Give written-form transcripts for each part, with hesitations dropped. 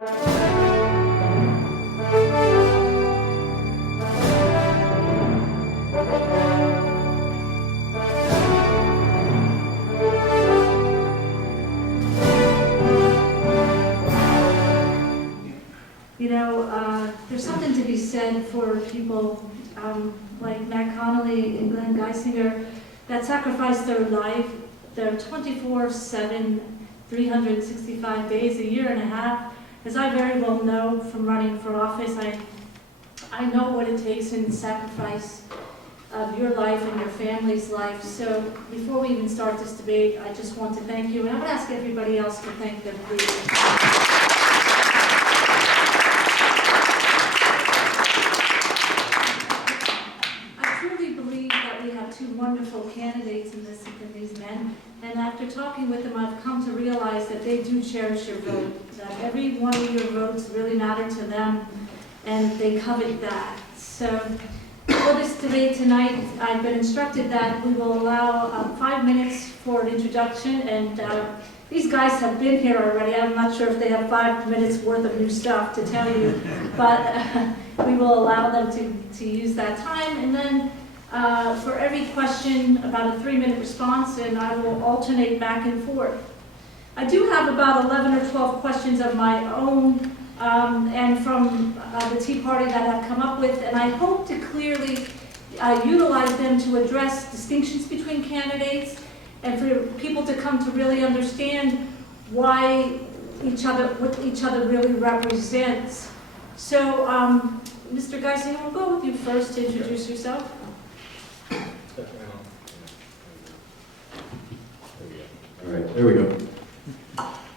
You know, there's something to be said for people like Matt Connolly and Glenn Geissinger that sacrifice their life, their 24/7, 365 days, a year and a half. As I very well know from running for office, I know what it takes in the sacrifice of your life and your family's life. So before we even start this debate, I just want to thank you, and I would ask everybody else to thank them, please. Two wonderful candidates in these men, and after talking with them, I've come to realize that they do cherish your vote, that every one of your votes really matter to them, and they covet that. So for this debate tonight, I've been instructed that we will allow 5 minutes for an introduction, and these guys have been here already. I'm not sure if they have 5 minutes worth of new stuff to tell you, but we will allow them to use that time, and then for every question, about a 3-minute response, and I will alternate back and forth. I do have about 11 or 12 questions of my own and from the T.E.A.Party that I've come up with, and I hope to clearly utilize them to address distinctions between candidates and for people to come to really understand why what each other really represents. So, Mr. Geissinger, we'll go with you first to introduce yourself. All right, there we go.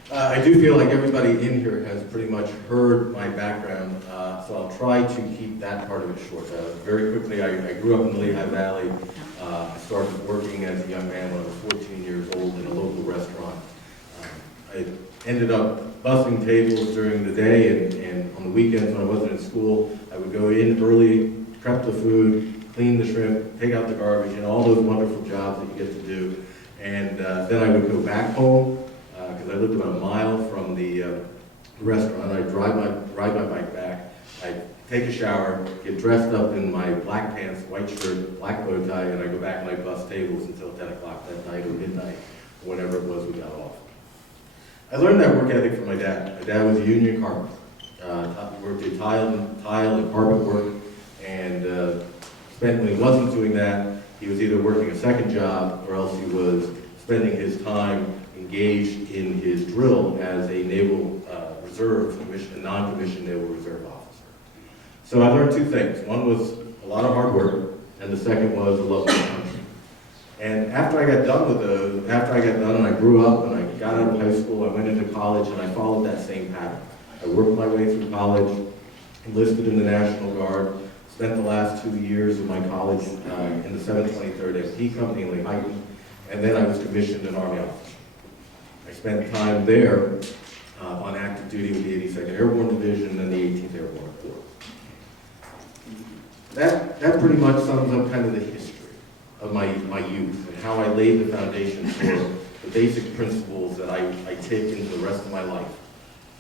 I do feel like everybody in here has pretty much heard my background, so I'll try to keep that part of it short. Very quickly, I grew up in the Lehigh Valley. I started working as a young man when I was 14 years old in a local restaurant. I ended up bussing tables during the day, and on the weekends when I wasn't in school, I would go in early, prep the food, clean the shrimp, take out the garbage, and all those wonderful jobs that you get to do. And then I would go back home, because I lived about a mile from the restaurant. I'd ride my bike back. I'd take a shower, get dressed up in my black pants, white shirt, black bow tie, and I'd go back and I'd bus tables until 10 o'clock that night or midnight, or whenever it was we got off. I learned that work ethic from my dad. My dad was a union carpenter. Worked in tile and carpet work, and when he wasn't doing that, he was either working a second job or else he was spending his time engaged in his drill as a naval reserve, a non-commissioned naval reserve officer. So I learned two things. One was a lot of hard work, and the second was a love of the country. And after I got done with those, after I got done and I grew up and I got out of high school, I went into college and I followed that same pattern. I worked my way through college, enlisted in the National Guard, spent the last 2 years of my college in the 723rd FT Company in Lehigh, and then I was commissioned an Army officer. I spent time there on active duty with the 82nd Airborne Division and the 18th Airborne Corps. That pretty much sums up kind of the history of my youth and how I laid the foundation for the basic principles that I take into the rest of my life.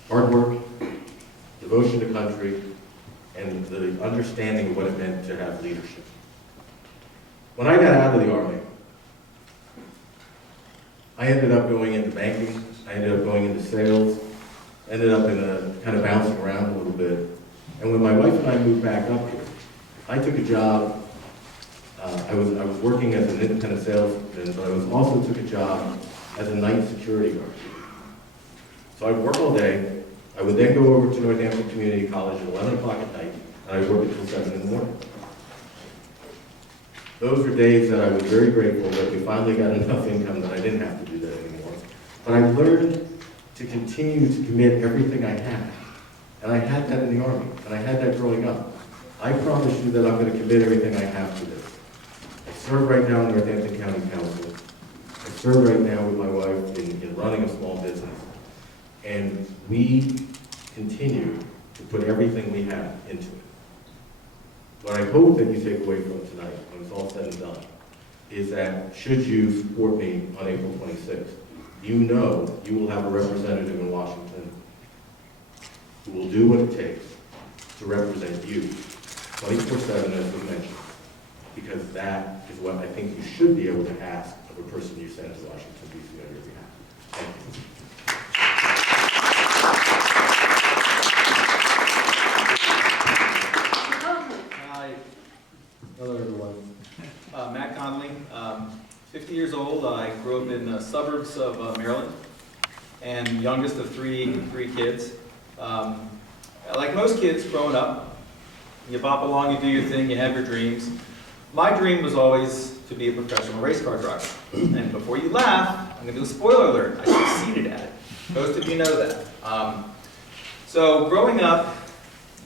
Hard work, devotion to country, and the understanding of what it meant to have leadership. When I got out of the Army, I ended up going into banking, I ended up going into sales, ended up in a kind of bouncing around a little bit. And when my wife and I moved back up here, I took a job, I was working as an independent salesman, but I also took a job as a night security guard. So I'd work all day. I would then go over to Northampton Community College at 11 o'clock at night, and I'd work until 7 in the morning. Those were days that I was very grateful that we finally got enough income that I didn't have to do that anymore. But I learned to continue to commit everything I had. And I had that in the Army, and I had that growing up. I promise you that I'm going to commit everything I have to this. I serve right now in Northampton County Council. I serve right now with my wife in running a small business. And we continue to put everything we have into it. What I hope that you take away from tonight, when it's all said and done, is that should you support me on April 26th, you know you will have a representative in Washington who will do what it takes to represent you 24/7, as we mentioned, because that is what I think you should be able to ask of a person you send to Washington, D.C. on your behalf. Thank you. Hi. Hello, everyone. Matt Connolly, 50 years old. I grew up in the suburbs of Maryland, and youngest of three kids. Like most kids growing up, you bop along, you do your thing, you have your dreams. My dream was always to be a professional race car driver. And before you laugh, I'm going to do a spoiler alert. I succeeded at it. Most of you know that. So growing up,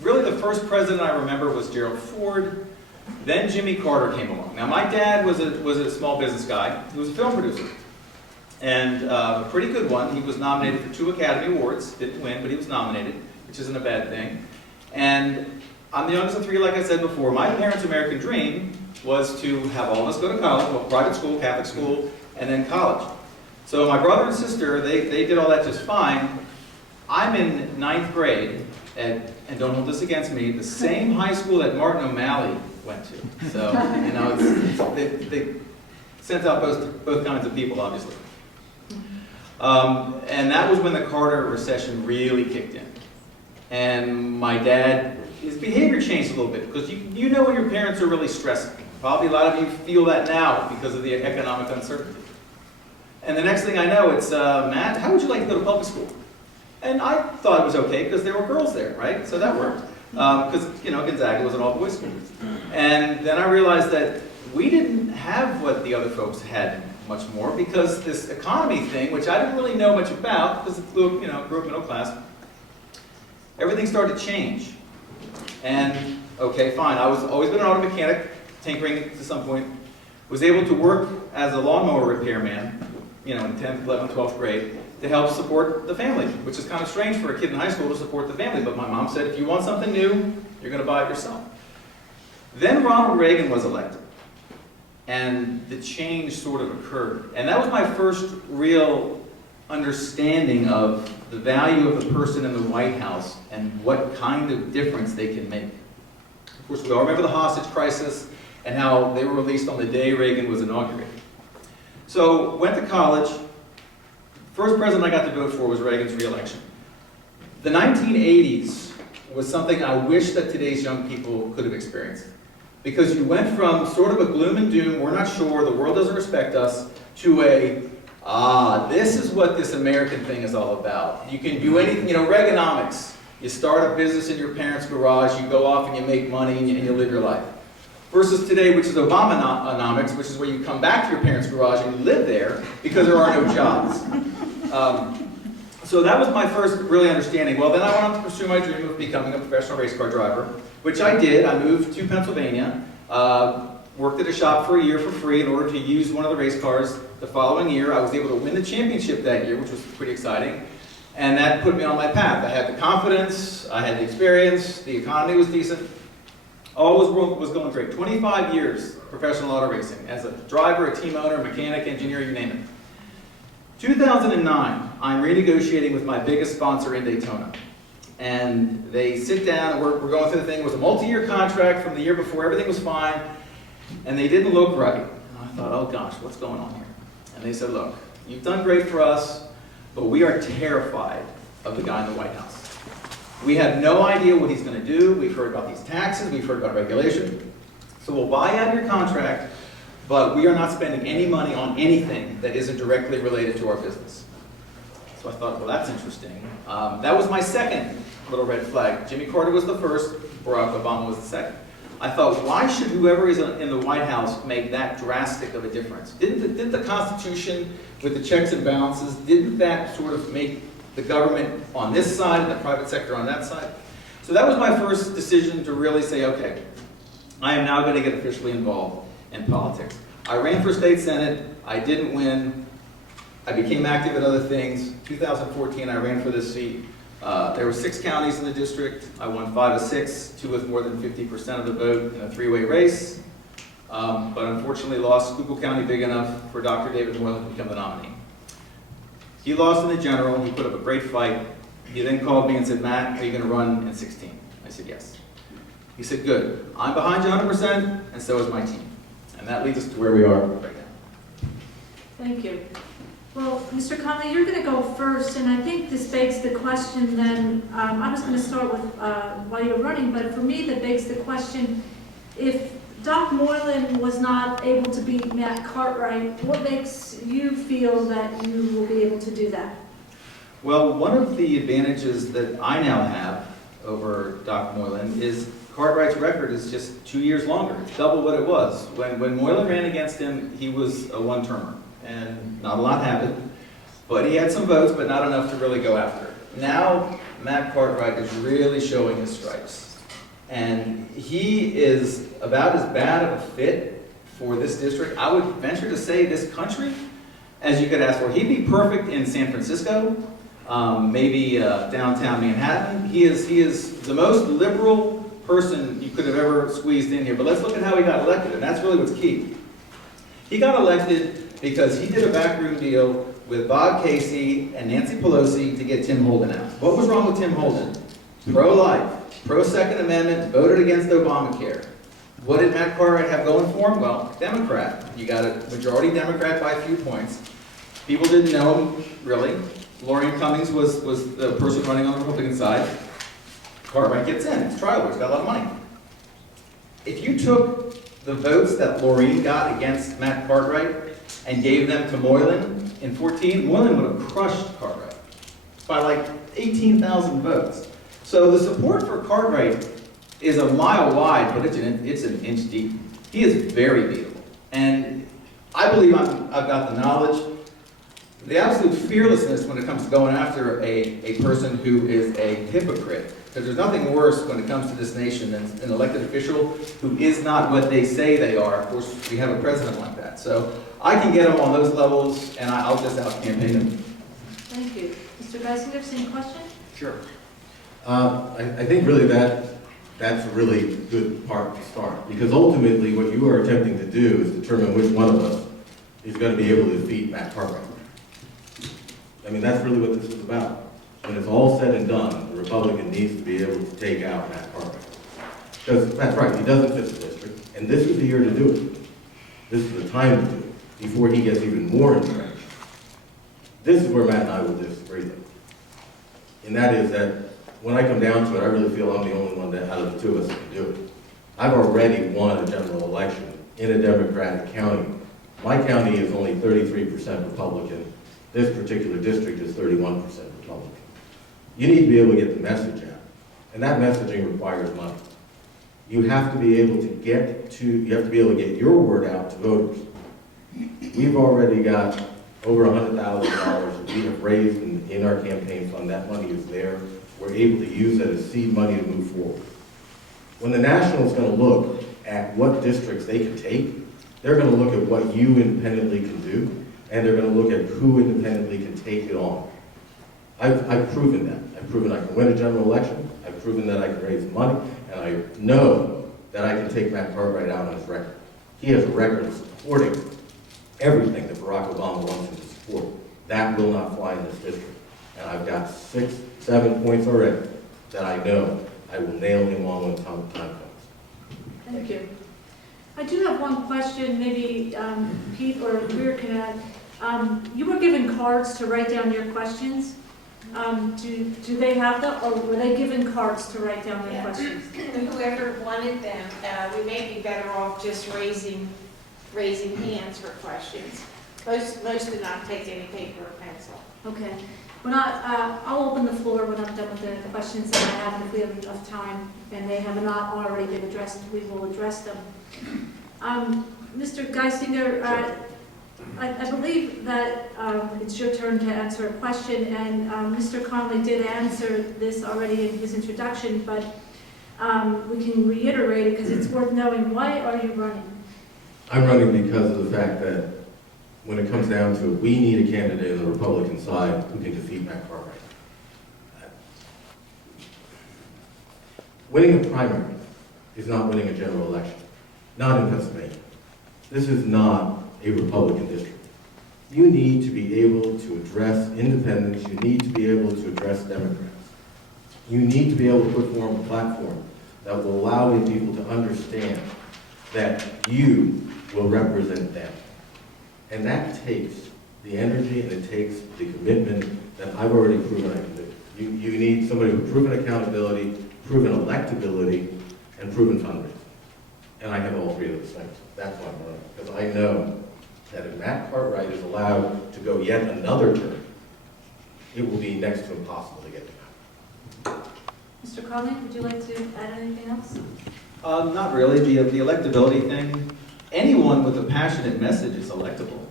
really the first president I remember was Gerald Ford. Then Jimmy Carter came along. Now my dad was a small business guy. He was a film producer. And a pretty good one. He was nominated for 2 Academy Awards. Didn't win, but he was nominated, which isn't a bad thing. And I'm the youngest of 3, like I said before. My parents' American dream was to have all of us go to college, well, private school, Catholic school, and then college. So my brother and sister, they did all that just fine. I'm in 9th grade at, and don't hold this against me, the same high school that Martin O'Malley went to. So, you know, they sent out both kinds of people, obviously. And that was when the Carter recession really kicked in. And my dad, his behavior changed a little bit, because you know when your parents are really stressing. Probably a lot of you feel that now because of the economic uncertainty. And the next thing I know, it's, Matt, how would you like to go to public school? And I thought it was okay because there were girls there, right? So that worked. Because, you know, Gonzaga was an all-boys school. And then I realized that we didn't have what the other folks had much more, because this economy thing, which I didn't really know much about, because I grew up middle class, everything started to change. And, okay, fine, I was always been an auto mechanic, tinkering to some point, was able to work as a lawnmower repairman, you know, in 10th, 11th, 12th grade, to help support the family, which is kind of strange for a kid in high school to support the family, but my mom said, if you want something new, you're going to buy it yourself. Then Ronald Reagan was elected, and the change sort of occurred. And that was my first real understanding of the value of the person in the White House and what kind of difference they can make. Of course, we all remember the hostage crisis and how they were released on the day Reagan was inaugurated. So, went to college. First president I got to vote for was Reagan's re-election. The 1980s was something I wish that today's young people could have experienced. Because you went from sort of a gloom and doom, we're not sure, the world doesn't respect us, to a, this is what this American thing is all about. You can do anything, you know, Reaganomics. You start a business in your parents' garage, you go off and you make money and you live your life. Versus today, which is Obamanomics, which is where you come back to your parents' garage and you live there because there are no jobs. So that was my first really understanding. Well, then I went on to pursue my dream of becoming a professional race car driver, which I did. I moved to Pennsylvania, worked at a shop for a year for free in order to use one of the race cars. The following year, I was able to win the championship that year, which was pretty exciting. And that put me on my path. I had the confidence, I had the experience, the economy was decent. All was going great. 25 years professional auto racing as a driver, a team owner, mechanic, engineer, you name it. 2009, I'm renegotiating with my biggest sponsor in Daytona. And they sit down, and we're going through the thing. It was a multi-year contract from the year before. Everything was fine. And they didn't look right. And I thought, oh gosh, what's going on here? And they said, look, you've done great for us, but we are terrified of the guy in the White House. We have no idea what he's going to do. We've heard about these taxes. We've heard about regulation. So we'll buy out your contract, but we are not spending any money on anything that isn't directly related to our business. So I thought, well, that's interesting. That was my second little red flag. Jimmy Carter was the first. Barack Obama was the second. I thought, why should whoever is in the White House make that drastic of a difference? Didn't the Constitution, with the checks and balances, didn't that sort of make the government on this side and the private sector on that side? So that was my first decision to really say, okay, I am now going to get officially involved in politics. I ran for state senate. I didn't win. I became active in other things. 2014, I ran for this seat. There were 6 counties in the district. I won 5 of 6, 2 with more than 50% of the vote in a 3-way race. But unfortunately lost Schuylkill County big enough for Dr. David Moylan to become the nominee. He lost in the general. He put up a great fight. He then called me and said, Matt, are you going to run in 16? I said, yes. He said, good. I'm behind you 100%, and so is my team. And that leads us to where we are right now. Thank you. Well, Mr. Connolly, you're going to go first, and I think this begs the question then, I was going to start with while you're running, but for me that begs the question, if Doc Moreland was not able to beat Matt Cartwright, what makes you feel that you will be able to do that? Well, one of the advantages that I now have over Doc Moreland is Cartwright's record is just 2 years longer. It's double what it was. When Moreland ran against him, he was a one-termer, and not a lot happened. But he had some votes, but not enough to really go after it. Now, Matt Cartwright is really showing his stripes. And he is about as bad of a fit for this district, I would venture to say this country, as you could ask for. He'd be perfect in San Francisco, maybe downtown Manhattan. He is the most liberal person you could have ever squeezed in here. But let's look at how he got elected, and that's really what's key. He got elected because he did a backroom deal with Bob Casey and Nancy Pelosi to get Tim Holden out. What was wrong with Tim Holden? Pro-life, pro-Second Amendment, voted against Obamacare. What did Matt Cartwright have going for him? Well, Democrat. You got a majority Democrat by a few points. People didn't know him, really. Lorraine Cummings was the person running on the Republican side. Cartwright gets in. It's trial. He's got a lot of money. If you took the votes that Lorraine got against Matt Cartwright and gave them to Moreland in 14, Moreland would have crushed Cartwright by like 18,000 votes. So the support for Cartwright is a mile wide, but it's an inch deep. He is very beatable. And I believe I've got the knowledge, the absolute fearlessness when it comes to going after a person who is a hypocrite. Because there's nothing worse when it comes to this nation than an elected official who is not what they say they are. Of course, we have a president like that. So I can get him on those levels, and I'll just out-campaign him. Thank you. Mr. Geissinger, same question? Sure. I think really that's a really good part to start, because ultimately what you are attempting to do is determine which one of us is going to be able to defeat Matt Cartwright. I mean, that's really what this is about. When it's all said and done, the Republican needs to be able to take out Matt Cartwright. Because that's right, he doesn't fit the district, and this is the year to do it. This is the time to do it, before he gets even more entrenched. This is where Matt and I will disagree, though. And that is that when I come down to it, I really feel I'm the only one that out of the two of us can do it. I've already won a general election in a Democratic county. My county is only 33% Republican. This particular district is 31% Republican. You need to be able to get the message out. And that messaging requires money. You have to be able to get your word out to voters. We've already got over $100,000 that we have raised in our campaign fund. That money is there. We're able to use that as seed money to move forward. When the National is going to look at what districts they can take, they're going to look at what you independently can do, and they're going to look at who independently can take it on. I've proven that. I've proven I can win a general election. I've proven that I can raise money, and I know that I can take Matt Cartwright out on his record. He has a record of supporting everything that Barack Obama wants him to support. That will not fly in this district. And I've got 6, 7 points already that I know I will nail him on when time comes. Thank you. I do have one question, maybe Pete or Greer can add. You were given cards to write down your questions. Do they have them, or were they given cards to write down their questions? Whoever wanted them, we may be better off just raising hands for questions. Most do not take any paper or pencil. Okay. I'll open the floor when I'm done with the questions that I have, and if we have enough time, and they have not already been addressed, we will address them. Mr. Geissinger, I believe that it's your turn to answer a question, and Mr. Connolly did answer this already in his introduction, but we can reiterate it because it's worth knowing. Why are you running? I'm running because of the fact that when it comes down to it, we need a candidate on the Republican side who can defeat Matt Cartwright. Winning a primary is not winning a general election. Not in Pennsylvania. This is not a Republican district. You need to be able to address independents. You need to be able to address Democrats. You need to be able to put form a platform that will allow these people to understand that you will represent them. And that takes the energy and it takes the commitment that I've already proven I can do. You need somebody with proven accountability, proven electability, and proven fundraising. And I have all three of those things. That's why I'm running. Because I know that if Matt Cartwright is allowed to go yet another term, it will be next to impossible to get to that. Mr. Connolly, would you like to add anything else? Not really. The electability thing, anyone with a passionate message is electable.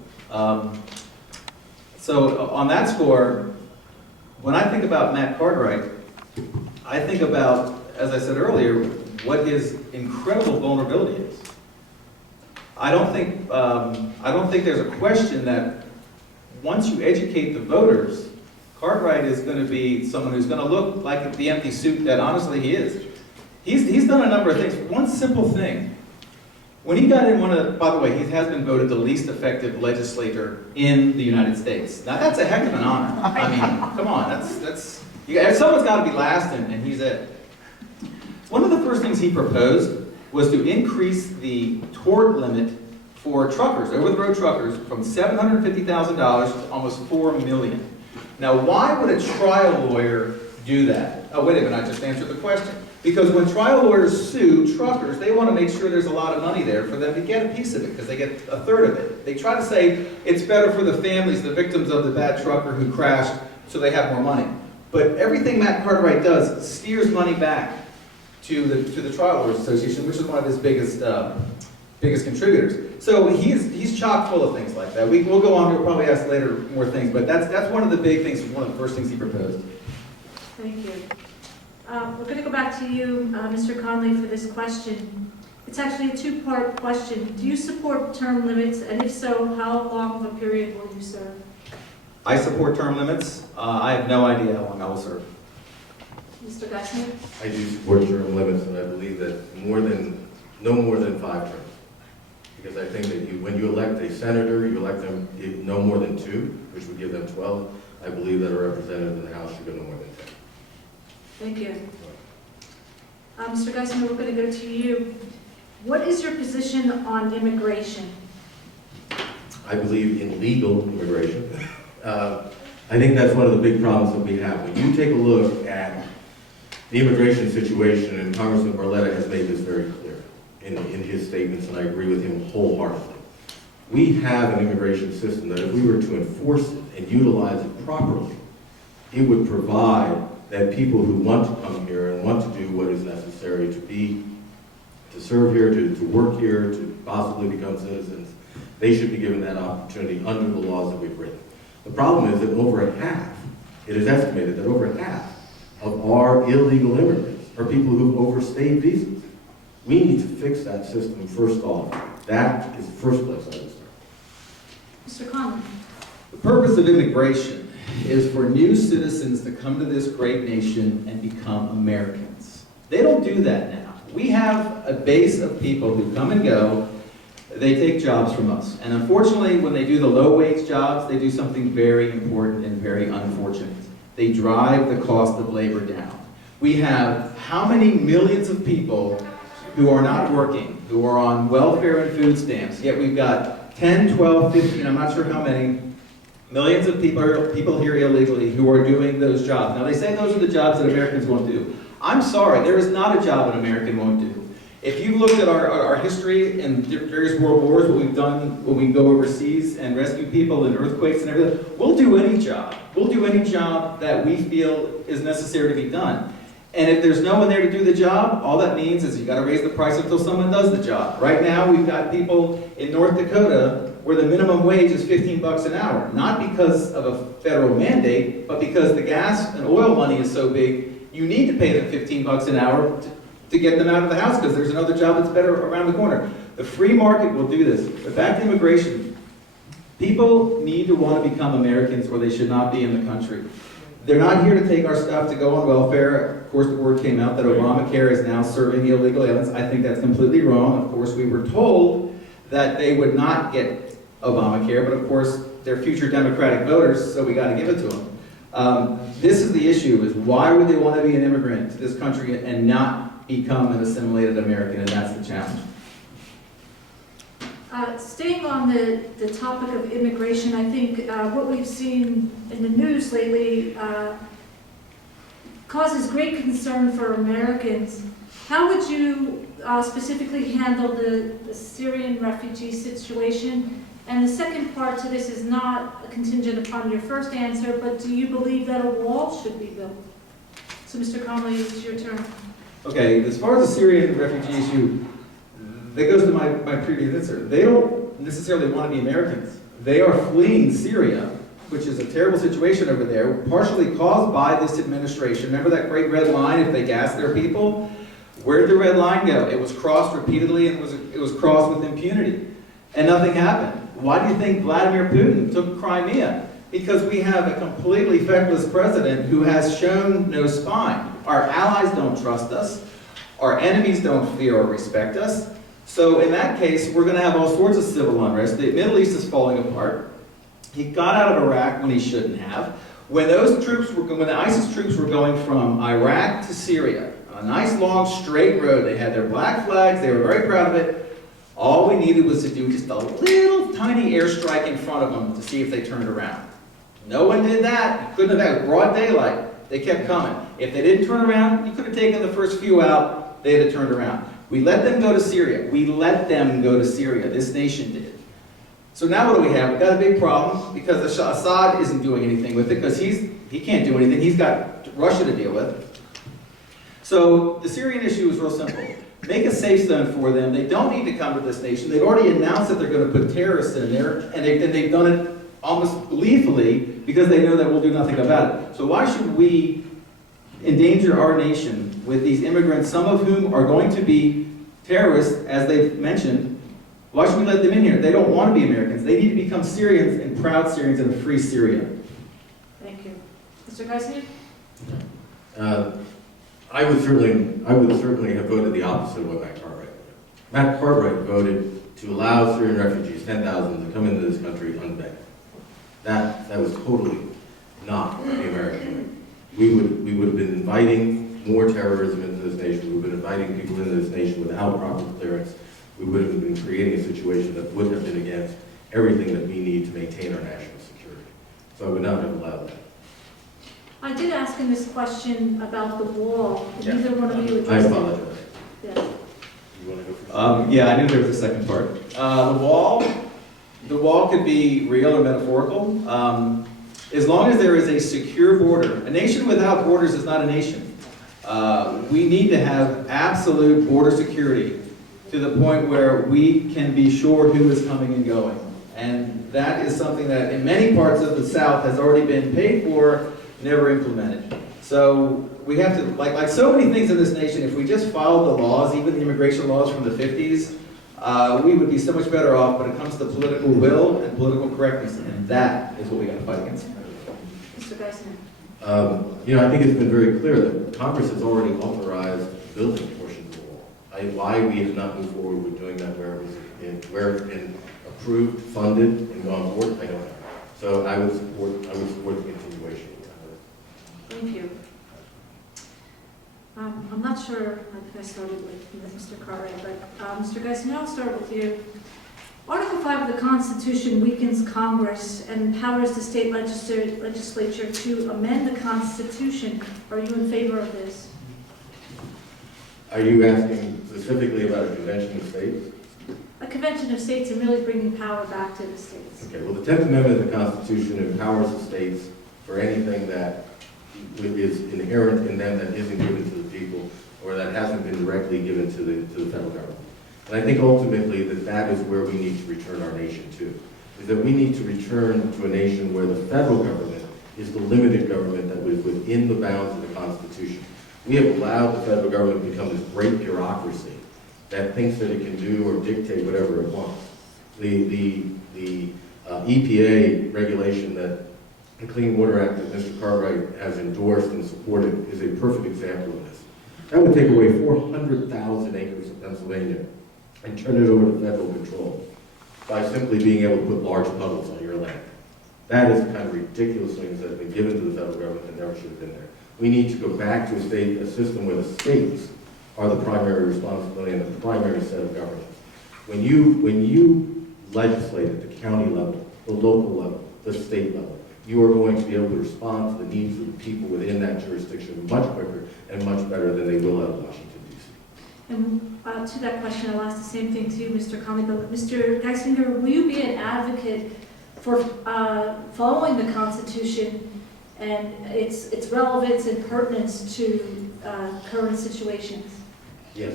So on that score, when I think about Matt Cartwright, I think about, as I said earlier, what his incredible vulnerability is. I don't think there's a question that once you educate the voters, Cartwright is going to be someone who's going to look like the empty suit that honestly he is. He's done a number of things. One simple thing. When he got in by the way, he has been voted the least effective legislator in the United States. Now that's a heck of an honor. I mean, come on, someone's got to be last and he's it. One of the first things he proposed was to increase the tort limit for truckers, over-the-road truckers, from $750,000 to almost $4 million. Now, why would a trial lawyer do that? Oh, wait a minute, I just answered the question. Because when trial lawyers sue truckers, they want to make sure there's a lot of money there for them to get a piece of it, because they get a third of it. They try to say it's better for the families, the victims of the bad trucker who crashed, so they have more money. But everything Matt Cartwright does steers money back to the Trial Lawyers Association, which is one of his biggest contributors. So he's chock full of things like that. We'll go on, we'll probably ask later more things, but that's one of the big things, one of the first things he proposed. Thank you. We're going to go back to you, Mr. Connolly, for this question. It's actually a two-part question. Do you support term limits, and if so, how long of a period will you serve? I support term limits. I have no idea how long I will serve. Mr. Geissinger? I do support term limits, and I believe that no more than 5 terms. Because I think that when you elect a senator, you elect them no more than 2, which would give them 12. I believe that a representative in the House should go no more than 10. Thank you. Mr. Geissinger, we're going to go to you. What is your position on immigration? I believe in legal immigration. I think that's one of the big problems that we have. When you take a look at the immigration situation, and Congressman Barletta has made this very clear in his statements, and I agree with him wholeheartedly. We have an immigration system that if we were to enforce it and utilize it properly, it would provide that people who want to come here and want to do what is necessary to serve here, to work here, to possibly become citizens, they should be given that opportunity under the laws that we've written. The problem is that it is estimated that over half of our illegal immigrants are people who've overstayed visas. We need to fix that system first off. That is the first place I would start. Mr. Connolly? The purpose of immigration is for new citizens to come to this great nation and become Americans. They don't do that now. We have a base of people who come and go. They take jobs from us. And unfortunately, when they do the low-wage jobs, they do something very important and very unfortunate. They drive the cost of labor down. We have how many millions of people who are not working, who are on welfare and food stamps, yet we've got 10, 12, 15, I'm not sure how many, millions of people here illegally who are doing those jobs. Now they say those are the jobs that Americans won't do. I'm sorry, there is not a job an American won't do. If you looked at our history and various world wars, what we've done when we go overseas and rescue people in earthquakes and everything, we'll do any job. We'll do any job that we feel is necessary to be done. And if there's no one there to do the job, all that means is you got to raise the price until someone does the job. Right now, we've got people in North Dakota where the minimum wage is 15 bucks an hour, not because of a federal mandate, but because the gas and oil money is so big, you need to pay them 15 bucks an hour to get them out of the house because there's another job that's better around the corner. The free market will do this. But back to immigration. People need to want to become Americans or they should not be in the country. They're not here to take our stuff to go on welfare. Of course, the word came out that Obamacare is now serving illegal aliens. I think that's completely wrong. Of course, we were told that they would not get Obamacare, but of course, they're future Democratic voters, so we got to give it to them. This is the issue, is why would they want to be an immigrant to this country and not become an assimilated American, and that's the challenge. Staying on the topic of immigration, I think what we've seen in the news lately causes great concern for Americans. How would you specifically handle the Syrian refugee situation? And the second part to this is not contingent upon your first answer, but do you believe that a wall should be built? So Mr. Connolly, it's your turn. Okay, as far as the Syrian refugee issue, that goes to my previous answer. They don't necessarily want to be Americans. They are fleeing Syria, which is a terrible situation over there, partially caused by this administration. Remember that great red line, if they gas their people? Where did the red line go? It was crossed repeatedly, and it was crossed with impunity. And nothing happened. Why do you think Vladimir Putin took Crimea? Because we have a completely feckless president who has shown no spine. Our allies don't trust us. Our enemies don't fear or respect us. So in that case, we're going to have all sorts of civil unrest. The Middle East is falling apart. He got out of Iraq when he shouldn't have. When the ISIS troops were going from Iraq to Syria, on a nice long straight road, they had their black flags, they were very proud of it. All we needed was to do just a little tiny airstrike in front of them to see if they turned around. No one did that. You couldn't have had broad daylight. They kept coming. If they didn't turn around, you could have taken the first few out, they'd have turned around. We let them go to Syria. We let them go to Syria. This nation did. So now what do we have? We've got a big problem because Assad isn't doing anything with it because he can't do anything. He's got Russia to deal with. So the Syrian issue is real simple. Make a safe zone for them. They don't need to come to this nation. They've already announced that they're going to put terrorists in there, and they've done it almost gleefully because they know that we'll do nothing about it. So why should we endanger our nation with these immigrants, some of whom are going to be terrorists, as they've mentioned? Why should we let them in here? They don't want to be Americans. They need to become Syrians and proud Syrians in a free Syria. Thank you. Mr. Geissinger? I would certainly have voted the opposite of what Matt Cartwright voted. Matt Cartwright voted to allow Syrian refugees, 10,000, to come into this country unvetted. That was totally not the American way. We would have been inviting more terrorism into this nation. We would have been inviting people into this nation without proper clearance. We would have been creating a situation that would have been against everything that we need to maintain our national security. So I would not have allowed that. I did ask him this question about the wall. Did Yeah. either one of you I address it? apologize. Yes. You want to go first? Yeah, I knew there was a second part. The wall could be real or metaphorical. As long as there is a secure border. A nation without borders is not a nation. We need to have absolute border security to the point where we can be sure who is coming and going. And that is something that in many parts of the South has already been paid for, never implemented. So we have to, like so many things in this nation, if we just followed the laws, even the immigration laws from the 50s, we would be so much better off when it comes to political will and political correctness, and that is what we got to fight against. Mr. Geissinger? I think it's been very clear that Congress has already authorized building portions of the wall. Why we have not moved forward with doing that where it's been approved, funded, and gone forward, I don't know. So I would support the continuation. Thank you. I'm not sure, I think I started with Mr. Cartwright, but Mr. Geissinger, I'll start with you. Article 5 of the Constitution weakens Congress and empowers the state legislature to amend the Constitution. Are you in favor of this? Are you asking specifically about a convention of states? A convention of states and really bringing power back to the states. Okay, well, the 10th Amendment of the Constitution empowers the states for anything that is inherent in them that isn't given to the people or that hasn't been directly given to the federal government. And I think ultimately that is where we need to return our nation to, is that we need to return to a nation where the federal government is the limited government that was within the bounds of the Constitution. We have allowed the federal government to become this great bureaucracy that thinks that it can do or dictate whatever it wants. The EPA regulation that the Clean Water Act that Mr. Cartwright has endorsed and supported is a perfect example of this. That would take away 400,000 acres of Pennsylvania and turn it over to federal control by simply being able to put large puddles on your land. That is the kind of ridiculous things that have been given to the federal government that never should have been there. We need to go back to a system where the states are the primary responsibility and the primary set of governance. When you legislate at the county level, the local level, the state level, you are going to be able to respond to the needs of the people within that jurisdiction much quicker and much better than they will out of Washington, D.C. And to that question, I'll ask the same thing to you, Mr. Connolly, but Mr. Geissinger, will you be an advocate for following the Constitution and its relevance and pertinence to current situations? Yes.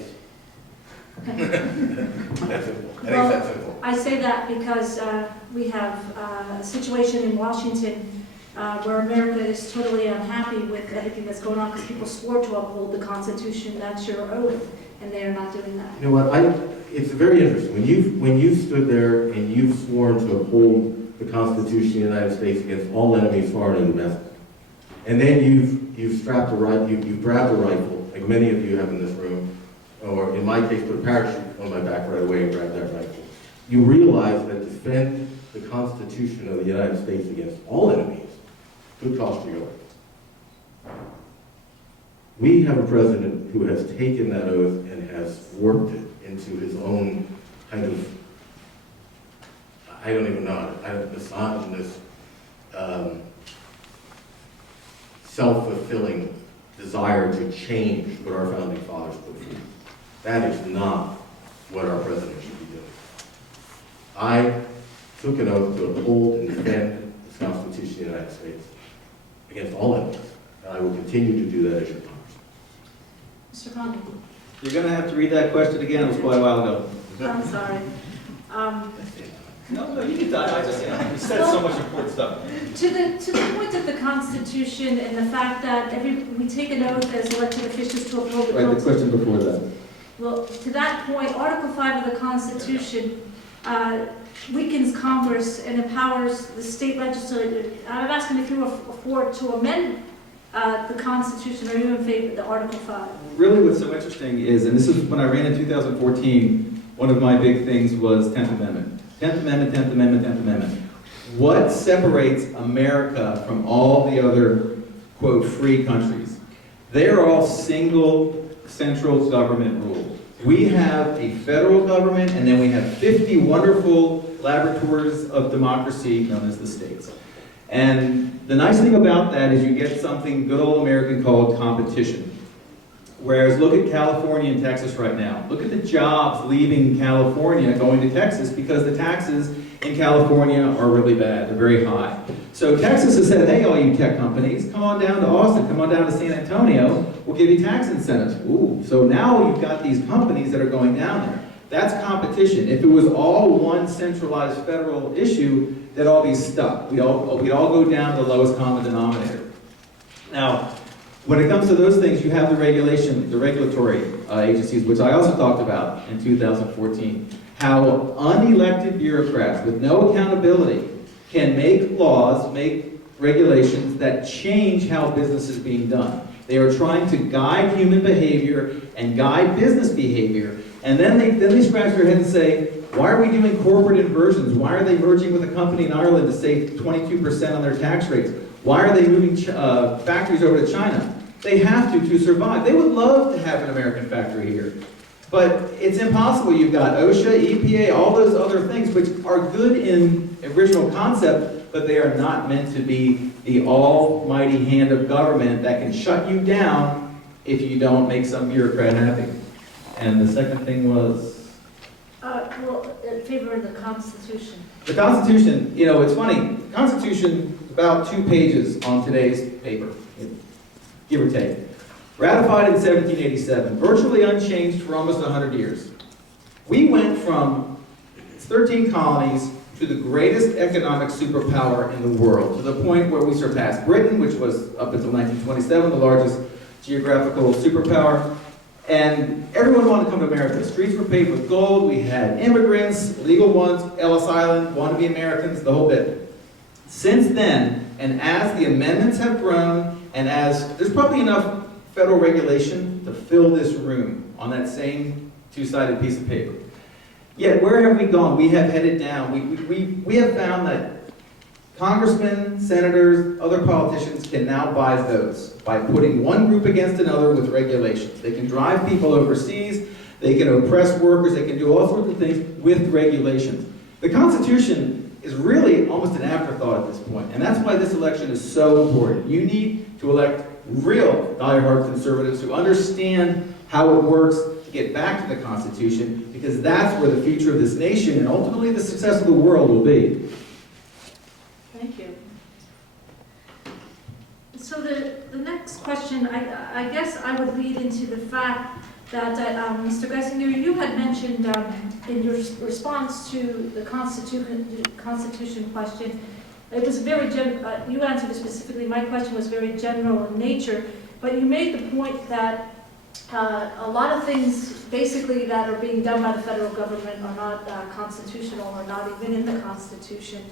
That's simple. I think Well, that's simple. I say that because we have a situation in Washington where America is totally unhappy with everything that's going on because people swore to uphold the Constitution. That's your oath, and they are not doing that. You know what? It's very interesting. When you stood there and you've sworn to uphold the Constitution of the United States against all enemies, foreign and domestic, and then you've strapped a rifle, you've grabbed a rifle, like many of you have in this room, or in my case, put a parachute on my back right away and grab that rifle. You realize that defend the Constitution of the United States against all enemies could cost you your life. We have a president who has taken that oath and has worked it into his own kind of, I don't even know, this self-fulfilling desire to change what our founding fathers put forth. That is not what our president should be doing. I took an oath to uphold and defend the Constitution of the United States against all enemies, and I will continue to do that as your Congressman. Mr. Connolly, You're going to have to read that question again. It was quite a while ago. I'm sorry. No, you can die. I just, you said so much important stuff. To the point of the Constitution and the fact that we take an oath as elected officials to uphold the Right, the Constitution. question before that. Well, to that point, Article 5 of the Constitution weakens Congress and empowers the state legislature. I'm asking if you are for to amend the Constitution, or are you in favor of the Article 5? Really what's so interesting is, and this is when I ran in 2014, one of my big things was 10th Amendment. 10th Amendment, 10th Amendment, 10th Amendment. What separates America from all the other, quote, free countries? They are all single central government rule. We have a federal government, and then we have 50 wonderful laboratories of democracy known as the states. And the nice thing about that is you get something good old American called competition. Whereas look at California and Texas right now. Look at the jobs leaving California going to Texas because the taxes in California are really bad. They're very high. So Texas has said, hey, all you tech companies, come on down to Austin, come on down to San Antonio, we'll give you tax incentives. Ooh, so now you've got these companies that are going down there. That's competition. If it was all one centralized federal issue, they'd all be stuck. We'd all go down to the lowest common denominator. Now, when it comes to those things, you have the regulatory agencies, which I also talked about in 2014. How unelected bureaucrats with no accountability can make laws, make regulations that change how business is being done. They are trying to guide human behavior and guide business behavior, and then they scratch their head and say, why are we doing corporate inversions? Why are they merging with a company in Ireland to save 22% on their tax rates? Why are they moving factories over to China? They have to survive. They would love to have an American factory here. But it's impossible. You've got OSHA, EPA, all those other things, which are good in original concept, but they are not meant to be the almighty hand of government that can shut you down if you don't make some bureaucrat happy. And the second thing was? Well, in favor of the Constitution. The Constitution, you know, it's funny. The Constitution is about 2 pages on today's paper, give or take. Ratified in 1787, virtually unchanged for almost 100 years. We went from 13 colonies to the greatest economic superpower in the world, to the point where we surpassed Britain, which was up until 1927 the largest geographical superpower. And everyone wanted to come to America. The streets were paved with gold. We had immigrants, legal ones, Ellis Island, wannabe Americans, the whole bit. Since then, and as the amendments have grown, and as there's probably enough federal regulation to fill this room on that same two-sided piece of paper. Yet, where have we gone? We have headed down. We have found that Congressmen, senators, other politicians can now buy votes by putting one group against another with regulations. They can drive people overseas, they can oppress workers, they can do all sorts of things with regulations. The Constitution is really almost an afterthought at this point, and that's why this election is so important. You need to elect real diehard conservatives who understand how it works to get back to the Constitution, because that's where the future of this nation and ultimately the success of the world will be. Thank you. So the next question, I guess I would lead into the fact that, Mr. Geissinger, you had mentioned in your response to the Constitution question, it was very you answered it specifically. My question was very general in nature, but you made the point that a lot of things basically that are being done by the federal government are not constitutional or not even in the Constitution.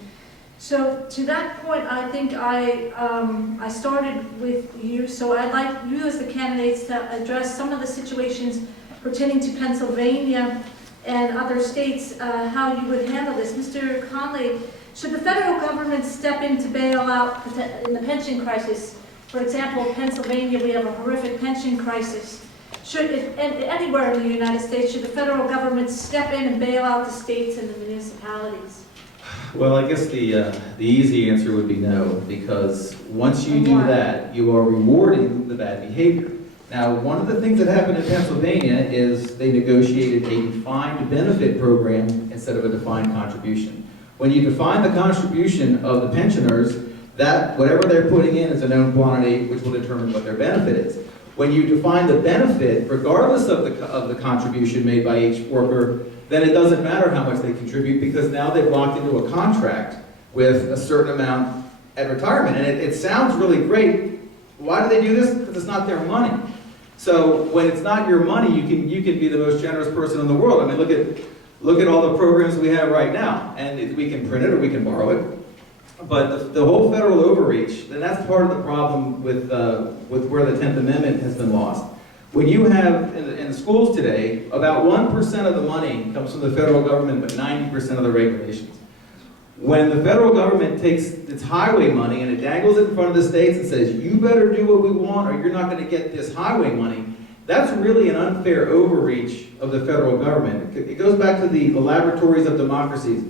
So to that point, I think I started with you, so I'd like you as the candidates to address some of the situations pertaining to Pennsylvania and other states, how you would handle this. Mr. Connolly, should the federal government step in to bail out in the pension crisis? For example, Pennsylvania, we have a horrific pension crisis. Should, anywhere in the United States, should the federal government step in and bail out the states and the municipalities? Well, I guess the easy answer would be no, because once you do that, you are rewarding the bad behavior. Now, one of the things that happened in Pennsylvania is they negotiated a defined benefit program instead of a defined contribution. When you define the contribution of the pensioners, that whatever they're putting in is a known quantity, which will determine what their benefit is. When you define the benefit, regardless of the contribution made by each worker, then it doesn't matter how much they contribute, because now they've locked into a contract with a certain amount at retirement. And it sounds really great. Why do they do this? Because it's not their money. So when it's not your money, you can be the most generous person in the world. I mean, look at all the programs we have right now, and we can print it or we can borrow it. But the whole federal overreach, and that's part of the problem with where the 10th Amendment has been lost. When you have, in the schools today, about 1% of the money comes from the federal government, but 90% of the regulations. When the federal government takes its highway money and it dangles it in front of the states and says, you better do what we want or you're not going to get this highway money, that's really an unfair overreach of the federal government. It goes back to the laboratories of democracies.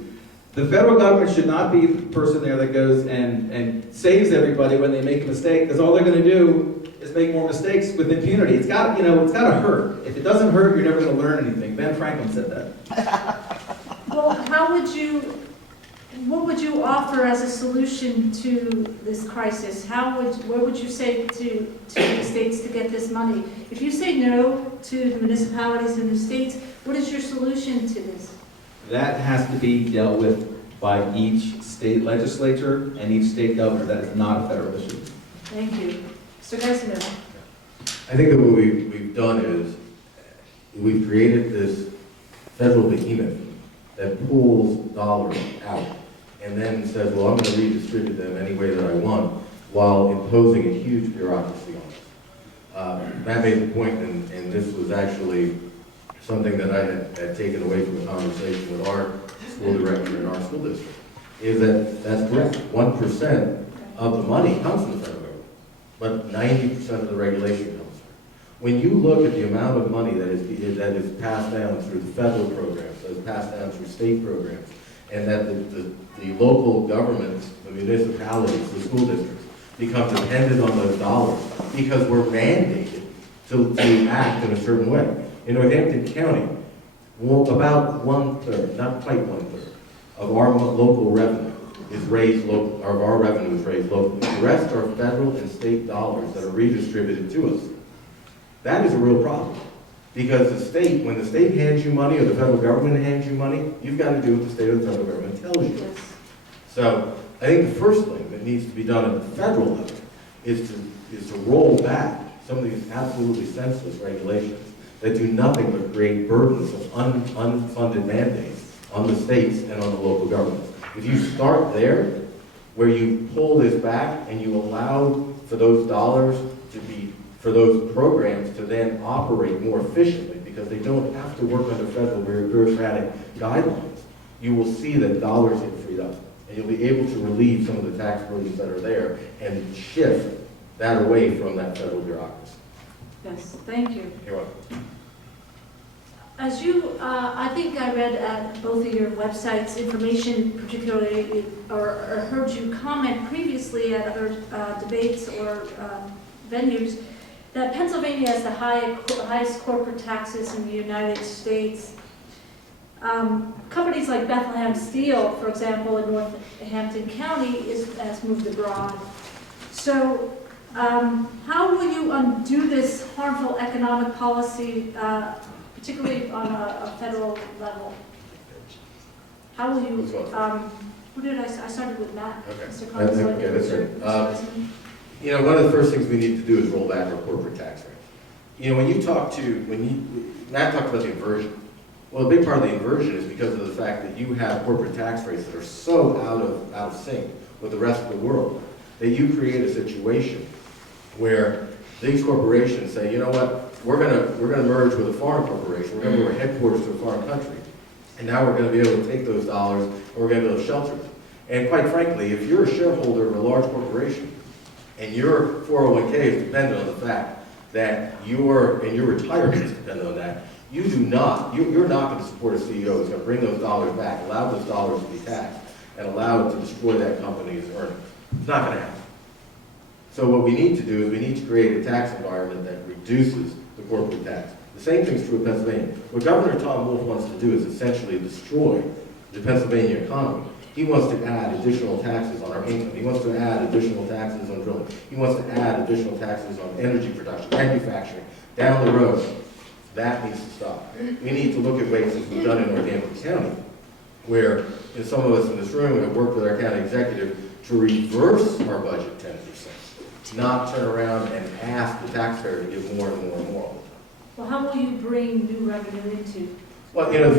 The federal government should not be the person there that goes and saves everybody when they make a mistake, because all they're going to do is make more mistakes with impunity. It's got to hurt. If it doesn't hurt, you're never going to learn anything. Ben Franklin said that. Well, what would you offer as a solution to this crisis? What would you say to the states to get this money? If you say no to the municipalities and the states, what is your solution to this? That has to be dealt with by each state legislature and each state governor. That is not a federal issue. Thank you. Mr. Geissinger. I think that what we've done is we've created this federal behemoth that pulls dollars out and then says, well, I'm going to redistribute them any way that I want, while imposing a huge bureaucracy on us. Matt made the point, and this was actually something that I had taken away from a conversation with our school director in our school district, is that that's correct. 1% of the money comes from the federal government, but 90% of the regulation comes from it. When you look at the amount of money that is passed down through the federal programs, that is passed down through state programs, and that the local governments, the municipalities, the school districts, become dependent on those dollars because we're mandated to act in a certain way. In Northampton County, about 1/3, not quite 1/3, of our local revenue is raised locally. The rest are federal and state dollars that are redistributed to us. That is a real problem. Because when the state hands you money or the federal government hands you money, you've got to do what the state or the federal government tells you. Yes. So I think the first thing that needs to be done at the federal level is to roll back some of these absolutely senseless regulations that do nothing but create burdens of unfunded mandates on the states and on the local governments. If you start there, where you pull this back and you allow for those dollars for those programs to then operate more efficiently, because they don't have to work under federal bureaucratic guidelines, you will see that dollars get freed up. And you'll be able to relieve some of the tax burdens that are there and shift that away from that federal bureaucracy. Yes, thank you. You're welcome. As you, I think I read at both of your websites information, particularly, or heard you comment previously at other debates or venues, that Pennsylvania has the highest corporate taxes in the United States. Companies like Bethlehem Steel, for example, in Northampton County, has moved abroad. So how will you undo this harmful economic policy, particularly on a federal level? How will you, who did I started with Matt. Okay. Mr. Connolly, so I Okay, that's think right. You know, one of the first things we need to do is roll back our corporate tax rate. You know, when Matt talked about the inversion. Well, a big part of the inversion is because of the fact that you have corporate tax rates that are so out of sync with the rest of the world that you create a situation where these corporations say, you know what, we're gonna merge with a foreign corporation, we're gonna move our headquarters to a foreign country, and now we're gonna be able to take those dollars and we're gonna be able to shelter them. And quite frankly, if you're a shareholder of a large corporation and your 401k is dependent on the fact that your retirement is dependent on that, you're not going to support a CEO who's going to bring those dollars back, allow those dollars to be taxed, and allow it to destroy that company's earnings. It's not going to happen. So what we need to do is we need to create a tax environment that reduces the corporate tax. The same thing's true in Pennsylvania. What Governor Tom Wolf wants to do is essentially destroy the Pennsylvania economy. He wants to add additional taxes on our income. He wants to add additional taxes on drilling. He wants to add additional taxes on energy production, manufacturing, down the road. That needs to stop. We need to look at ways, as we've done in Northampton County, where some of us in this room have worked with our county executive to reverse our budget 10%, not turn around and ask the taxpayer to give more and more and more. Well, how will you bring new revenue into? Well, you know,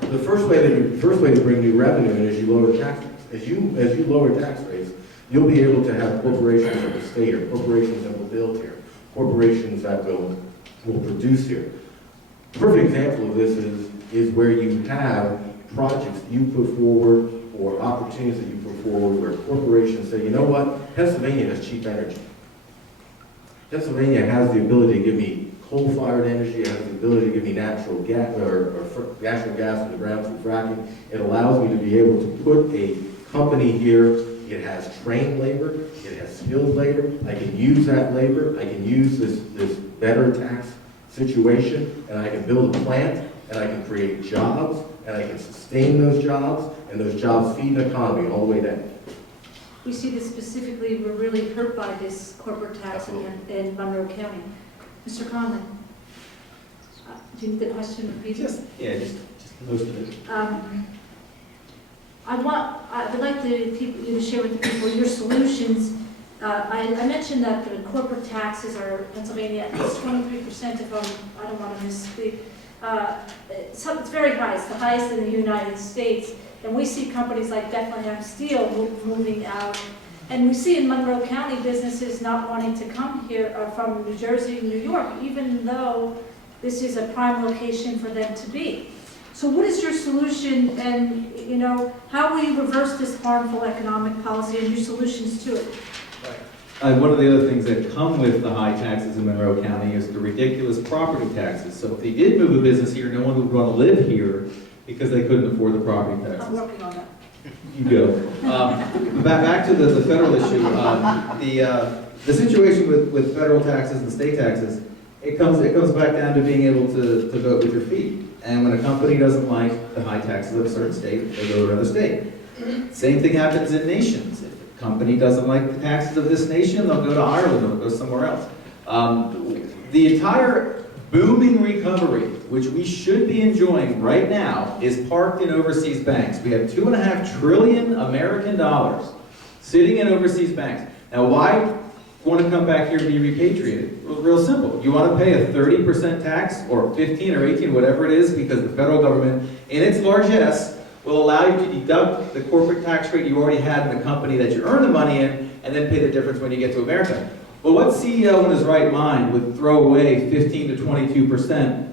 the first way to bring new revenue in is you lower tax rates. As you lower tax rates, you'll be able to have corporations that will stay here, corporations that will build here, corporations that will produce here. A perfect example of this is where you have projects that you put forward or opportunities that you put forward where corporations say, you know what, Pennsylvania has cheap energy. Pennsylvania has the ability to give me coal-fired energy, it has the ability to give me natural gas or natural gas in the ground through fracking. It allows me to be able to put a company here. It has trained labor, it has skilled labor. I can use that labor, I can use this better tax situation, and I can build a plant, and I can create jobs, and I can sustain those jobs, and those jobs feed an economy all the way down. We see this specifically, we're really hurt by this corporate tax in Monroe County. Mr. Connolly, do you need the question repeated? Just most of it. I would like you to share with the people your solutions. I mentioned that the corporate taxes are Pennsylvania at least 23%. If I don't want to misspeak. It's very high. It's the highest in the United States. And we see companies like Bethlehem Steel moving out. And we see in Monroe County businesses not wanting to come here from New Jersey and New York, even though this is a prime location for them to be. So what is your solution, and you know, how will you reverse this harmful economic policy and your solutions to it? One of the other things that come with the high taxes in Monroe County is the ridiculous property taxes. So if they did move a business here, no one would want to live here because they couldn't afford the property taxes. I'm working on that. You go. Back to the federal issue. The situation with federal taxes and state taxes, it comes back down to being able to vote with your feet. And when a company doesn't like the high taxes of a certain state, they go to another state. Same thing happens in nations. If a company doesn't like the taxes of this nation, they'll go to Ireland, they'll go somewhere else. The entire booming recovery, which we should be enjoying right now, is parked in overseas banks. We have $2.5 trillion American dollars sitting in overseas banks. Now, why want to come back here and be repatriated? Well, real simple. You want to pay a 30% tax, or 15 or 18, whatever it is, because the federal government, in its largesse, will allow you to deduct the corporate tax rate you already had in the company that you earn the money in, and then pay the difference when you get to America. Well, what CEO in his right mind would throw away 15 to 22%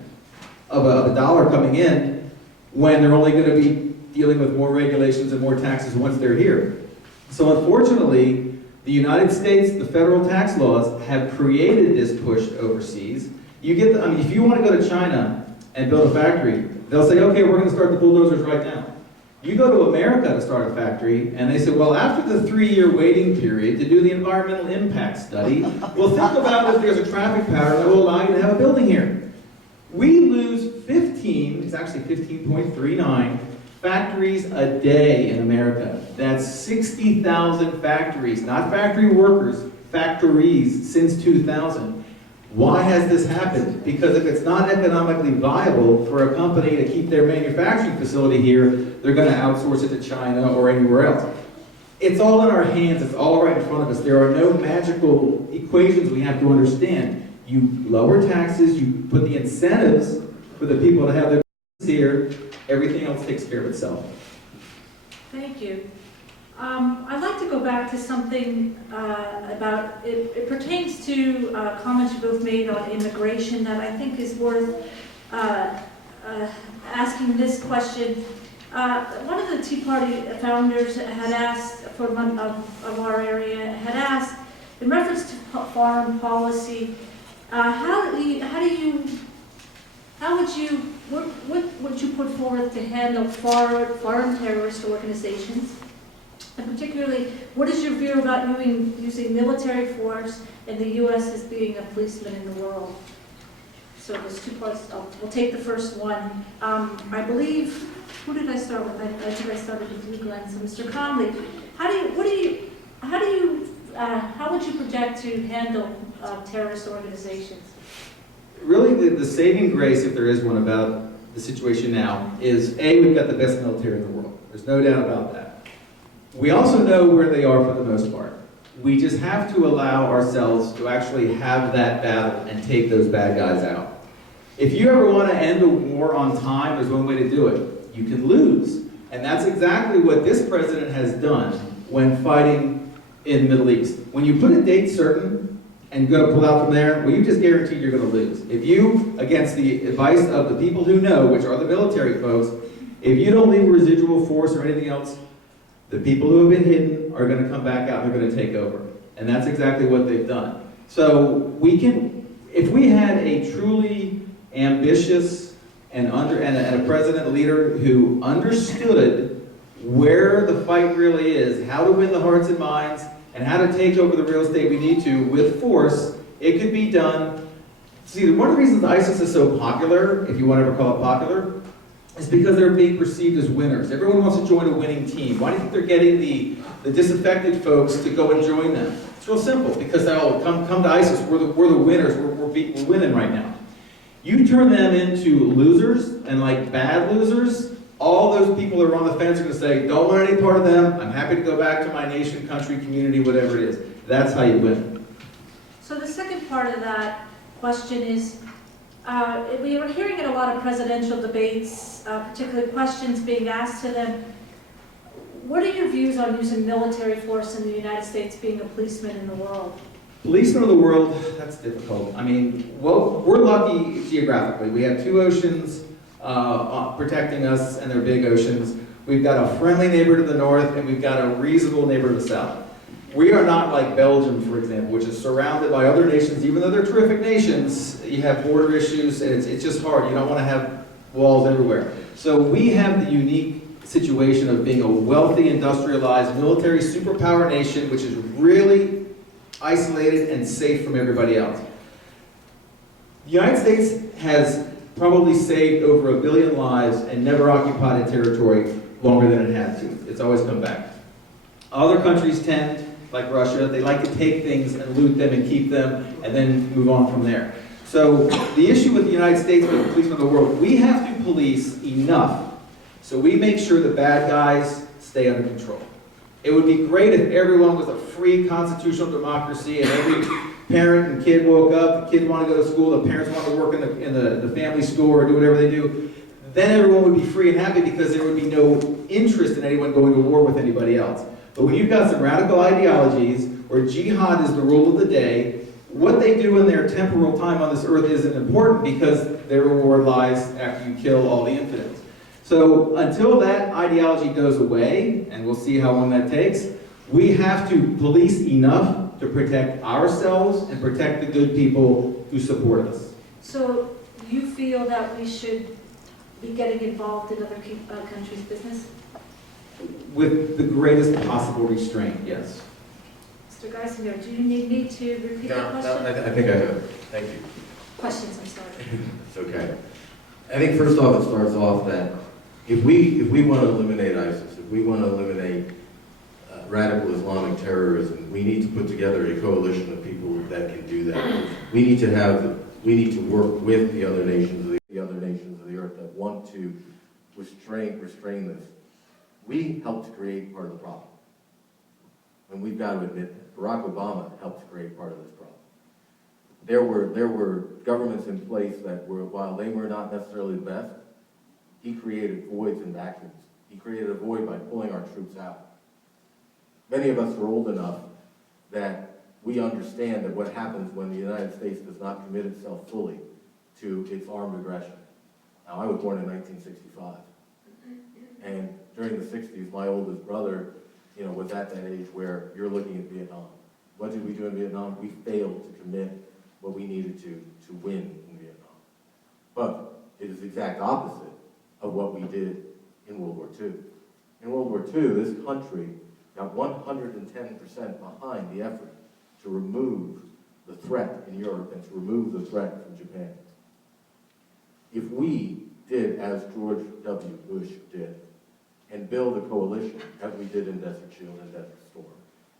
of a dollar coming in when they're only going to be dealing with more regulations and more taxes once they're here. So unfortunately, the United States, the federal tax laws have created this push overseas. You get I mean, if you want to go to China and build a factory, they'll say, okay, we're going to start the bulldozers right now. You go to America to start a factory, and they say, well, after the 3-year waiting period to do the environmental impact study, we'll think about if there's a traffic pattern that will allow you to have a building here. We lose 15, it's actually 15.39, factories a day in America. That's 60,000 factories, not factory workers, factories since 2000. Why has this happened? Because if it's not economically viable for a company to keep their manufacturing facility here, they're going to outsource it to China or anywhere else. It's all in our hands. It's all right in front of us. There are no magical equations we have to understand. You lower taxes, you put the incentives for the people to have their business here, everything else takes care of itself. Thank you. I'd like to go back to something about, it pertains to comments you both made on immigration that I think is worth asking this question. One of the Tea Party founders had asked, for one of our area, had asked, in reference to foreign policy, what would you put forward to handle foreign terrorist organizations? And particularly, what is your view about using military force and the U.S. as being a policeman in the world? So there's two parts. We'll take the first one. I believe, who did I start with? I think I started with you, Glenn. So Mr. Connolly, how would you project to handle terrorist organizations? Really, the saving grace, if there is one, about the situation now is, A, we've got the best military in the world. There's no doubt about that. We also know where they are for the most part. We just have to allow ourselves to actually have that battle and take those bad guys out. If you ever want to end a war on time, there's one way to do it. You can lose. And that's exactly what this president has done when fighting in the Middle East. When you put a date certain and going to pull out from there, well, you just guaranteed you're going to lose. If you, against the advice of the people who know, which are the military folks, if you don't leave residual force or anything else, the people who have been hidden are going to come back out and they're going to take over. And that's exactly what they've done. So we can, if we had a truly ambitious and a president, a leader who understood where the fight really is, how to win the hearts and minds, and how to take over the real estate we need to with force, it could be done. See, one of the reasons ISIS is so popular, if you want to ever call it popular, is because they're being perceived as winners. Everyone wants to join a winning team. Why do you think they're getting the disaffected folks to go and join them? It's real simple, because they'll come to ISIS, we're the winners, we're winning right now. You turn them into losers, and like bad losers, all those people who are on the fence are going to say, don't want any part of them, I'm happy to go back to my nation, country, community, whatever it is. That's how you win. So the second part of that question is, we were hearing in a lot of presidential debates, particularly questions being asked to them. What are your views on using military force in the United States being a policeman in the world? Policemen of the world, that's difficult. I mean, well, we're lucky geographically. We have two oceans protecting us, and they're big oceans. We've got a friendly neighbor to the north, and we've got a reasonable neighbor to the south. We are not like Belgium, for example, which is surrounded by other nations. Even though they're terrific nations, you have border issues, and it's just hard. You don't want to have walls everywhere. So we have the unique situation of being a wealthy, industrialized, military superpower nation, which is really isolated and safe from everybody else. The United States has probably saved over 1 billion lives and never occupied a territory longer than it had to. It's always come back. Other countries tend, like Russia, they like to take things and loot them and keep them and then move on from there. So the issue with the United States, with the policemen of the world, we have to police enough so we make sure the bad guys stay under control. It would be great if everyone was a free constitutional democracy and every parent and kid woke up, the kids want to go to school, the parents want to work in the family store or do whatever they do. Then everyone would be free and happy because there would be no interest in anyone going to war with anybody else. But when you've got some radical ideologies where jihad is the rule of the day, what they do in their temporal time on this earth isn't important because their reward lies after you kill all the infidels. So until that ideology goes away, and we'll see how long that takes, we have to police enough to protect ourselves and protect the good people who support us. So you feel that we should be getting involved in other countries' business? With the greatest possible restraint, yes. Mr. Geissinger, do you need me to repeat the No, question? I think I have. Thank you. Questions, I'm sorry. It's okay. I think first off, it starts off that if we want to eliminate ISIS, if we want to eliminate radical Islamic terrorism, we need to put together a coalition of people that can do that. We need to work with the other nations of the earth that want to restrain this. We helped create part of the problem. And we've got to admit that. Barack Obama helped create part of this problem. There were governments in place that were, while they were not necessarily the best, he created voids and vacuums. He created a void by pulling our troops out. Many of us are old enough that we understand that what happens when the United States does not commit itself fully to its armed aggression. Now, I was born in 1965. And during the 60s, my oldest brother, was at that age where you're looking at Vietnam. What did we do in Vietnam? We failed to commit what we needed to win in Vietnam. But it is the exact opposite of what we did in World War II. In World War II, this country got 110% behind the effort to remove the threat in Europe and to remove the threat from Japan. If we did as George W. Bush did, and build a coalition, as we did in Desert Shield and Desert Storm,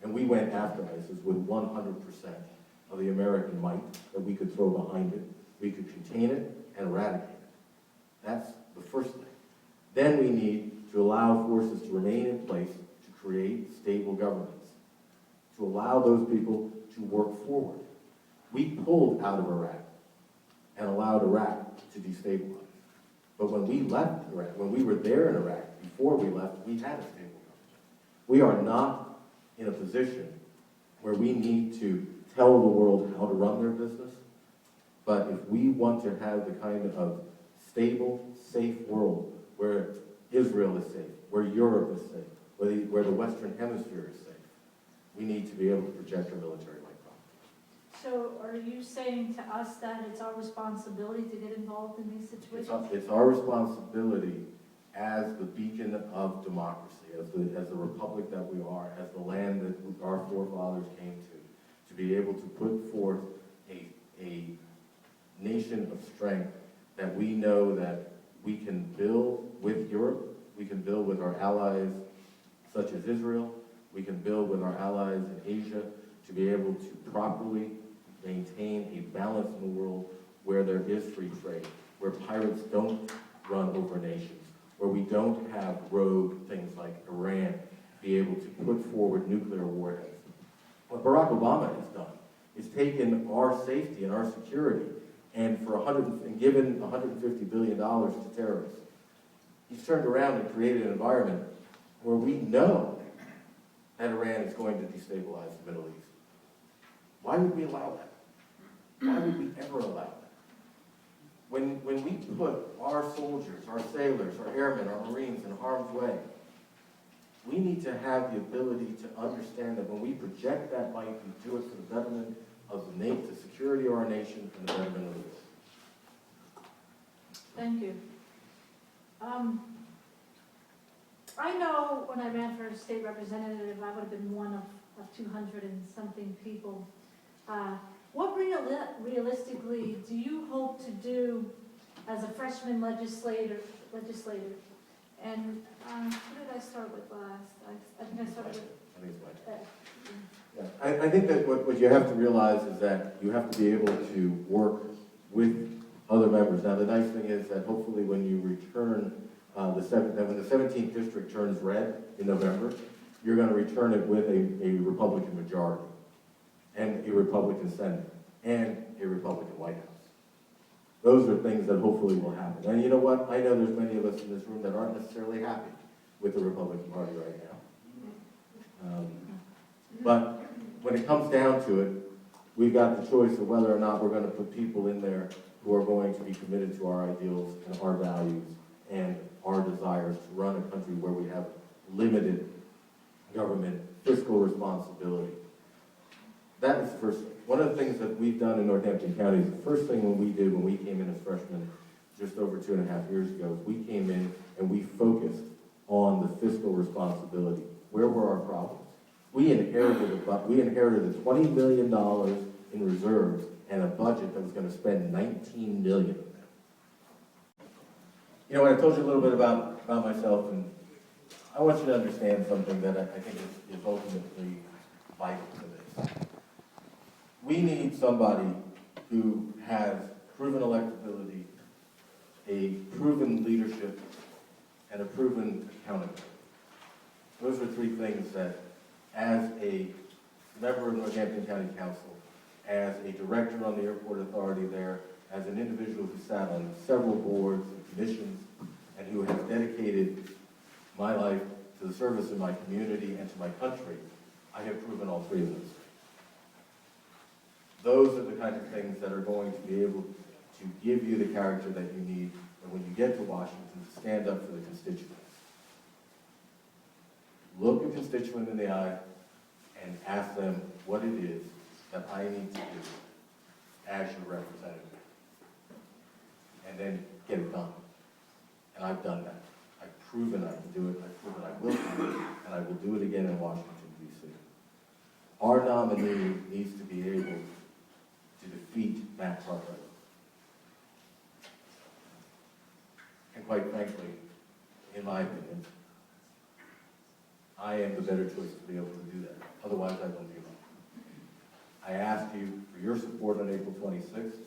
and we went after ISIS with 100% of the American might that we could throw behind it, we could contain it and eradicate it. That's the first thing. Then we need to allow forces to remain in place to create stable governments, to allow those people to work forward. We pulled out of Iraq and allowed Iraq to destabilize. But when we left Iraq, when we were there in Iraq, before we left, we had a stable government. We are not in a position where we need to tell the world how to run their business. But if we want to have the kind of stable, safe world where Israel is safe, where Europe is safe, where the Western Hemisphere is safe, we need to be able to project our military might properly. So are you saying to us that it's our responsibility to get involved in these situations? It's our responsibility as the beacon of democracy, as the republic that we are, as the land that our forefathers came to be able to put forth a nation of strength that we know that we can build with Europe, we can build with our allies such as Israel, we can build with our allies in Asia to be able to properly maintain a balance in the world where there is free trade, where pirates don't run over nations, where we don't have rogue things like Iran be able to put forward nuclear warheads. What Barack Obama has done is taken our safety and our security and given $150 billion to terrorists. He's turned around and created an environment where we know that Iran is going to destabilize the Middle East. Why would we allow that? Why would we ever allow that? When we put our soldiers, our sailors, our airmen, our Marines in harm's way, we need to have the ability to understand that when we project that might, we do it for the betterment of the security of our nation and the betterment of the world. Thank you. I know when I ran for state representative, I would have been one of 200 and something people. What realistically do you hope to do as a freshman legislator? And who did I start with last? I think I started with. I think it's my turn. Yeah. I think that what you have to realize is that you have to be able to work with other members. Now, the nice thing is that hopefully when you return when the 17th district turns red in November, you're going to return it with a Republican majority and a Republican Senate and a Republican White House. Those are things that hopefully will happen. And you know what? I know there's many of us in this room that aren't necessarily happy with the Republican Party right now. But when it comes down to it, we've got the choice of whether or not we're going to put people in there who are going to be committed to our ideals and our values and our desires to run a country where we have limited government fiscal responsibility. That is the first thing. One of the things that we've done in Northampton County is the first thing we did when we came in as freshmen just over 2.5 years ago, we came in and we focused on the fiscal responsibility. Where were our problems? We inherited $20 million in reserves and a budget that was going to spend $19 million of them. You know, when I told you a little bit about myself, and I want you to understand something that I think is ultimately vital to this. We need somebody who has proven electability, a proven leadership, and a proven accountability. Those are three things that, as a member of Northampton County Council, as a director on the airport authority there, as an individual who sat on several boards and commissions, and who has dedicated my life to the service of my community and to my country, I have proven all three of those things. Those are the kinds of things that are going to be able to give you the character that you need when you get to Washington to stand up for the constituents. Look a constituent in the eye and ask them what it is that I need to do as your representative. And then get it done. And I've done that. I've proven I can do it, I've proven I will do it, and I will do it again in Washington, D.C. Our nominee needs to be able to defeat Matt Cartwright. And quite frankly, in my opinion, I am the better choice to be able to do that. Otherwise, I won't give up. I ask you for your support on April 26th.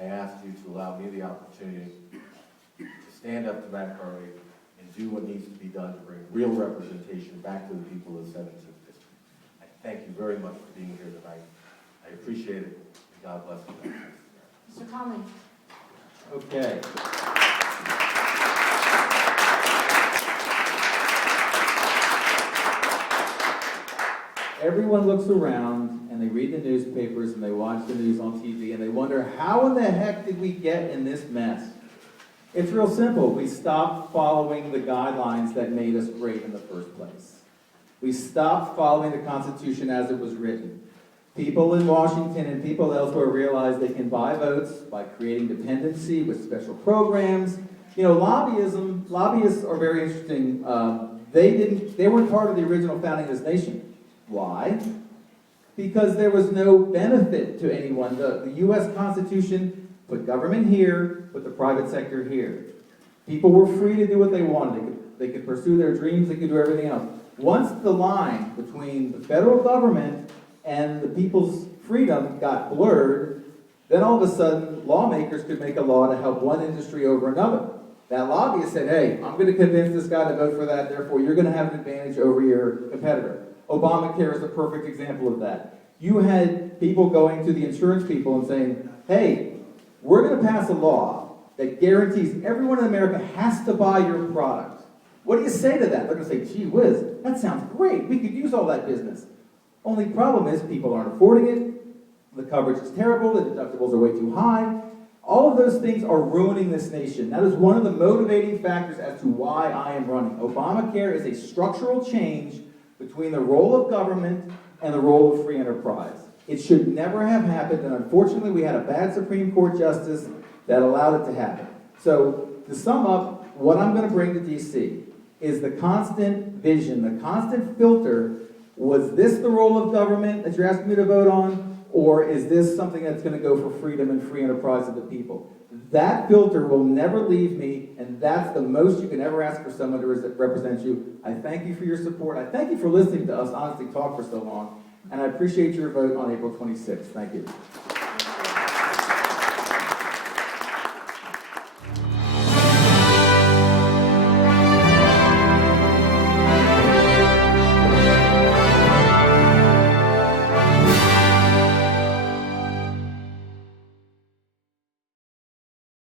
I ask you to allow me the opportunity to stand up to Matt Cartwright and do what needs to be done to bring real representation back to the people of the 17th District. I thank you very much for being here tonight. I appreciate it. And God bless you. Mr. Connolly. Okay. Everyone looks around and they read the newspapers and they watch the news on TV and they wonder, how in the heck did we get in this mess? It's real simple. We stopped following the guidelines that made us great in the first place. We stopped following the Constitution as it was written. People in Washington and people elsewhere realize they can buy votes by creating dependency with special programs. You know, lobbyists are very interesting. They weren't part of the original founding of this nation. Why? Because there was no benefit to anyone. The US Constitution put government here, put the private sector here. People were free to do what they wanted. They could pursue their dreams, they could do everything else. Once the line between the federal government and the people's freedom got blurred, then all of a sudden lawmakers could make a law to help one industry over another. That lobbyist said, hey, I'm going to convince this guy to vote for that, therefore you're going to have an advantage over your competitor. Obamacare is a perfect example of that. You had people going to the insurance people and saying, hey, we're going to pass a law that guarantees everyone in America has to buy your product. What do you say to that? They're going to say, gee whiz, that sounds great. We could use all that business. Only problem is people aren't affording it. The coverage is terrible. The deductibles are way too high. All of those things are ruining this nation. That is one of the motivating factors as to why I am running. Obamacare is a structural change between the role of government and the role of free enterprise. It should never have happened, and unfortunately we had a bad Supreme Court justice that allowed it to happen. So, to sum up, what I'm going to bring to D.C. is the constant vision, the constant filter. Was this the role of government that you're asking me to vote on, or is this something that's going to go for freedom and free enterprise of the people? That filter will never leave me, and that's the most you can ever ask for someone to represent you. I thank you for your support. I thank you for listening to us honestly talk for so long, and I appreciate your vote on April 26th. Thank you.